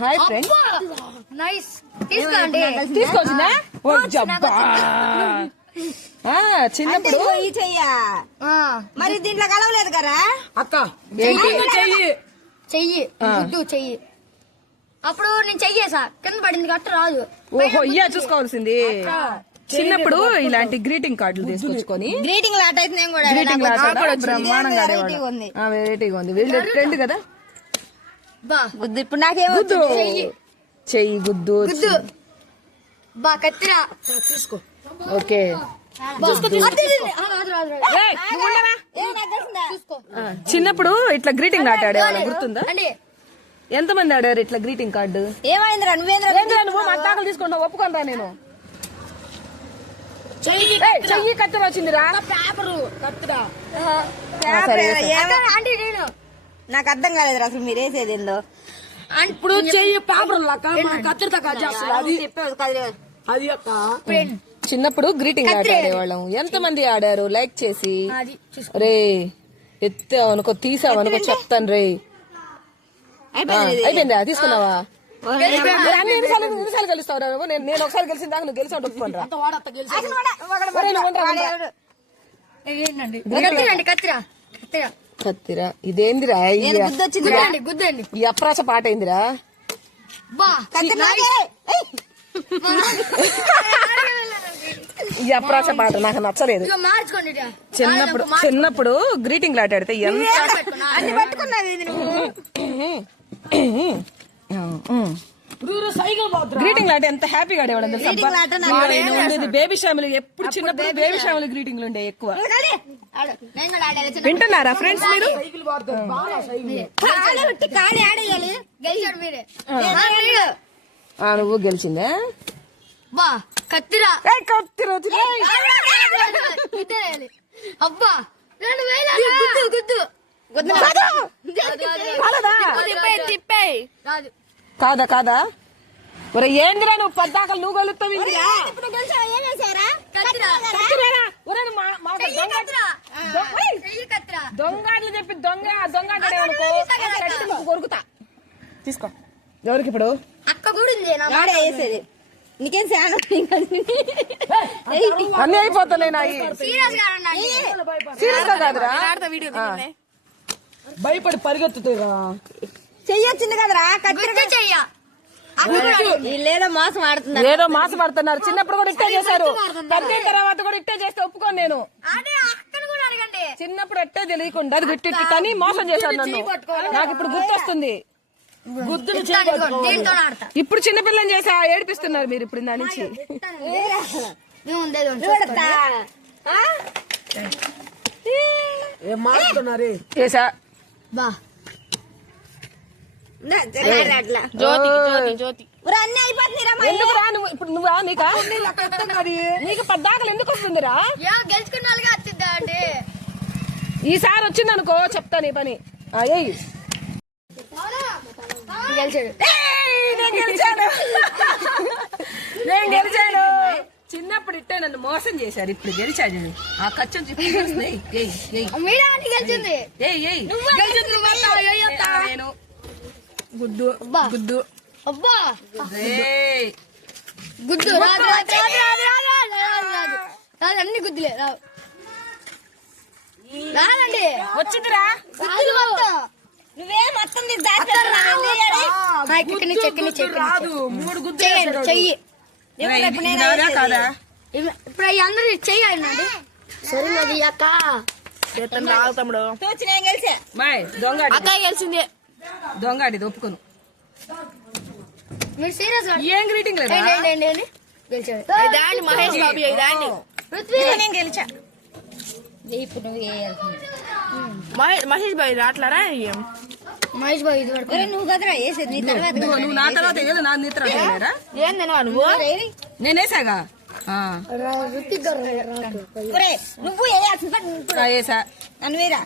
Hi friends. Nice. తీసుకోండి. తీసుకోవచ్చునా? చిన్నప్పుడు మరి దీంట్లో కలవలేదు కదా అక్క. చెయ్యి గుద్దు చెయ్యి. అప్పుడు నేను చెయ్యేసా, కింద పడింది గట్ట రాదు. ఓహో ఇయ్యా చూసుకోవాల్సింది. చిన్నప్పుడు ఇలాంటి గ్రీటింగ్ కార్డులు తీసుకొచ్చుకొని గ్రీటింగ్ లాట్ అయితే నేను కూడా గ్రీటింగ్ బ్రహ్మాండంగా వెరైటీగా ఉంది. వీళ్ళు ట్రెండ్ కదా. గుద్దు ఇప్పుడు నాకేమో గుద్దు చెయ్యి గుద్దు బా కత్తిరా తీసుకో. ఓకే చిన్నప్పుడు ఇట్లా గ్రీటింగ్ ఆట ఆడేవాళ్ళం గుర్తుందా? ఎంతమంది ఆడారు ఇట్లా గ్రీటింగ్ కార్డు? ఏమైందిరా నువ్వు మట్టాకలు తీసుకుంటావు, ఒప్పుకుంటా నేను. చెయ్యి కత్తిర వచ్చిందిరా. నాకు అర్థం కాలేదు అసలు మీరు వేసేది ఏందో. ఇప్పుడు చెయ్యి పేపర్ కత్తిరితో అది చిన్నప్పుడు గ్రీటింగ్ ఆట ఆడేవాళ్ళం. ఎంత మంది ఆడారు? లైక్ చేసి రే ఎత్తావనుకో తీసావనుకో చెప్తాను రే. అయిపోయిందా? తీసుకున్నావా? ఎన్నిసార్లు గెలుస్తావు? నేను ఒకసారి గెలిచిన దాకా నువ్వు గెలిచావు ఒప్పుకోండి. కత్తిరా ఇదేందిరా? ఈ అప్రాచ పాట ఏందిరా? ఈ అప్రాచ పాట నాకు నచ్చలేదు. చిన్నప్పుడు గ్రీటింగ్ ఆట ఆడితే గ్రీటింగ్ ఆట ఎంత హ్యాపీగా ఆడేవాళ్ళం తెలుసా? బేబీ షామిలు ఎప్పుడు చిన్నప్పుడు బేబీ షామిలు గ్రీటింగ్లు ఉండే ఎక్కువ. వింటున్నారా ఫ్రెండ్స్ మీరు? నువ్వు గెలిచిందా? కత్తిరా అబ్బా కాదా కాదా? ఒరే ఏందిరా నువ్వు పద్దాకలు నువ్వు గెలుస్తావు. దొంగలు చెప్పి దొంగ కొరుకుతా. తీసుకో. ఎవరికి ఇప్పుడు? అక్క కూడా వేసేది నీకేం అన్ని అయిపోతున్నాయి. సీరియస్ గా కాదురా, భయపడి పరిగెత్తుతా. చెయ్యొచ్చింది కదరా లేదో మోసం ఆడుతున్నారు. ఏదో మోసం ఆడుతున్నారు. చిన్నప్పుడు కూడా ఇట్టే చేశారు, పెద్ద తర్వాత కూడా ఇట్టే చేస్తే ఒప్పుకోను నేను. చిన్నప్పుడు ఎట్టే తెలియకుండా అది గుట్టి కానీ మోసం చేశారు నన్ను. నాకు ఇప్పుడు గుర్తొస్తుంది. ఇప్పుడు చిన్నపిల్లని చేసి ఏడిపిస్తున్నారు మీరు ఇప్పుడు దాని నుంచి. చేసా ఇప్పుడు నువ్వా? నీకు పద్దాకలు ఎందుకు వస్తుందిరా? ఈసారి వచ్చింది అనుకో చెప్తా నీ పని. నేను గెలిచాను. చిన్నప్పుడు ఇట్టే నన్ను మోసం చేశారు, ఇప్పుడు గెలిచాను. ఆ ఖర్చు నేను గుద్దు గుద్దు అబ్బా గుద్దు అన్ని గుద్దులే రాదండి. వచ్చిందిరా నువ్వే మొత్తం చెయ్యి. ఇప్పుడు అందరూ చెయ్యండి. సరే అది అక్క తమ్ముడు దొంగ గెలిచింది. దొంగ ఆడిది ఒప్పుకోను. మీరు సీరియస్ ఏం గ్రీటింగ్ లేదు. మహేష్ బాబు నేను గెలిచా. ఇప్పుడు మహేష్ బాబు రాట్లారా? మహేష్ బాబు ఇది వరకు నువ్వు కదరా వేసేది. నువ్వు నా తర్వాత నా నీ తర్వాత ఏం తినవా నువ్వు? నేనేసాగా. నువ్వు వేసా నన్ను వేరా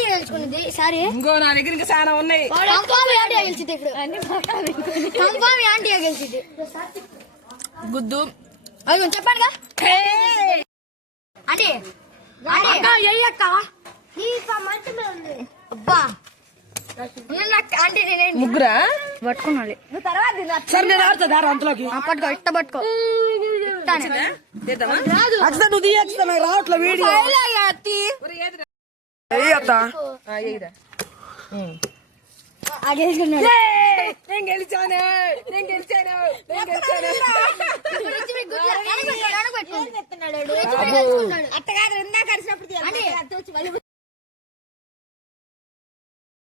గెలుచుకున్నది. సరే ఇంకో నా దగ్గర ఇంకా చాలా ఉన్నాయి. గెలిచింది ఇప్పుడు గెలిచింది. గుద్దు చెప్పండి అంటే అబ్బా అంటే నేనేంటి ముగ్గురా పట్టుకున్నాలి నువ్వు తర్వాత తిను. సరే నేను ఆడుతుంది అంతలోకి పట్టుకో ఇట్ట పట్టుకో చేద్దామా? అక్షత నువ్వు తీయచ్చు నాకు రావట్లే వీడియో అత్త ఆ, ఎయ్యిరా. అగేసుకున్నాడు నేను గెలిచాను నేను గెలిచాను నేను గెలిచాను. చెప్తున్నాడు వాడు.